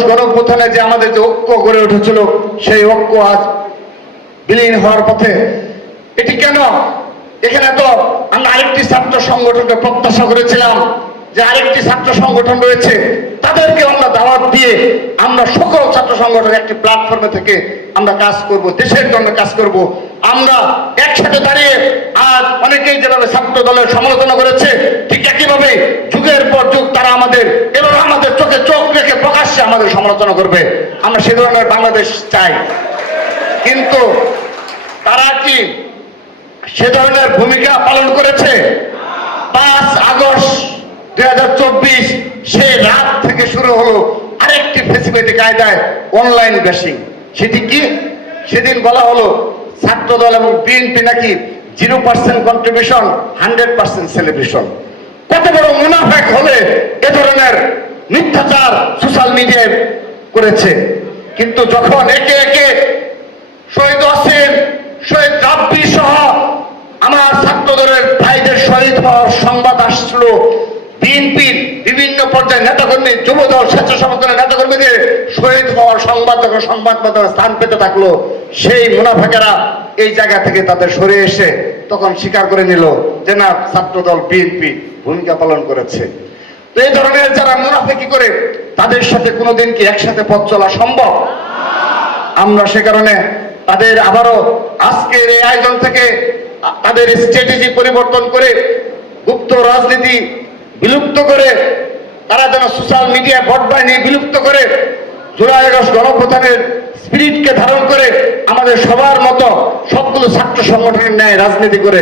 August গণঅভ্যুত্থানে যে আমাদের যে ঐক্য গড়ে উঠেছিল, সেই ঐক্য আজ বিলীন হওয়ার পথে। এটি কেন? এখানে তো আমরা আরেকটি ছাত্র সংগঠনকে প্রত্যাশা করেছিলাম যে আরেকটি ছাত্র সংগঠন রয়েছে, তাদেরকে আমরা দাওয়াত দিয়ে আমরা সকল ছাত্র সংগঠন একটি প্ল্যাটফর্মে থেকে আমরা কাজ করব, দেশের জন্য কাজ করব। আমরা একসাথে দাঁড়িয়ে আজ অনেকেই যেভাবে ছাত্র দলের সমালোচনা করেছে, ঠিক একইভাবে যুগের পর যুগ তারা এবার আমাদের চোখে চোখ রেখে প্রকাশ্যে আমাদের সমালোচনা করবে। আমরা সে ধরনের বাংলাদেশ চাই। কিন্তু তারা কি সে ধরনের ভূমিকা পালন করেছে? 5 আগস্ট 2024 সেই রাত থেকে শুরু হলো আরেকটি ফেসিলিটি কায়দায় অনলাইন ব্যাশিং। সেটি কি? সেদিন বলা হলো ছাত্রদল এবং বিএনপি নাকি 0% কন্ট্রিবিউশন, 100% সেলিব্রেশন। কত বড় মুনাফেক হলে এ ধরনের মিথ্যাচার সোশ্যাল মিডিয়ায় করেছে। কিন্তু যখন একে একে শহীদ হোসেন, শহীদ রাব্বি সহ আমার ছাত্রদলের ভাইদের শহীদ হওয়ার সংবাদ আসলো, বিএনপির বিভিন্ন পর্যায়ে নেতাকর্মী, যুবদল, স্বেচ্ছাসেবক দলের নেতাকর্মীদের শহীদ হওয়ার সংবাদ যখন সংবাদ মাধ্যমে স্থান পেতে থাকলো, সেই মুনাফেকেরা এই জায়গা থেকে তাদের সরে এসে তখন স্বীকার করে নিল যে না, ছাত্রদল বিএনপি ভূমিকা পালন করেছে। তো এই ধরনের যারা মুনাফেকি করে, তাদের সাথে কোনোদিন কি একসাথে পথ চলা সম্ভব? আমরা সে কারণে তাদের আবারও আজকের এই আয়োজন থেকে তাদের স্ট্র্যাটেজি পরিবর্তন করে, গুপ্ত রাজনীতি বিলুপ্ত করে, তারা যেন সোশ্যাল মিডিয়া ভোট বাহিনী বিলুপ্ত করে, জুলাই আগস্ট গণঅভ্যুত্থানের স্পিরিটকে ধারণ করে আমাদের সবার মতো সবগুলো ছাত্র সংগঠনের ন্যায় রাজনীতি করে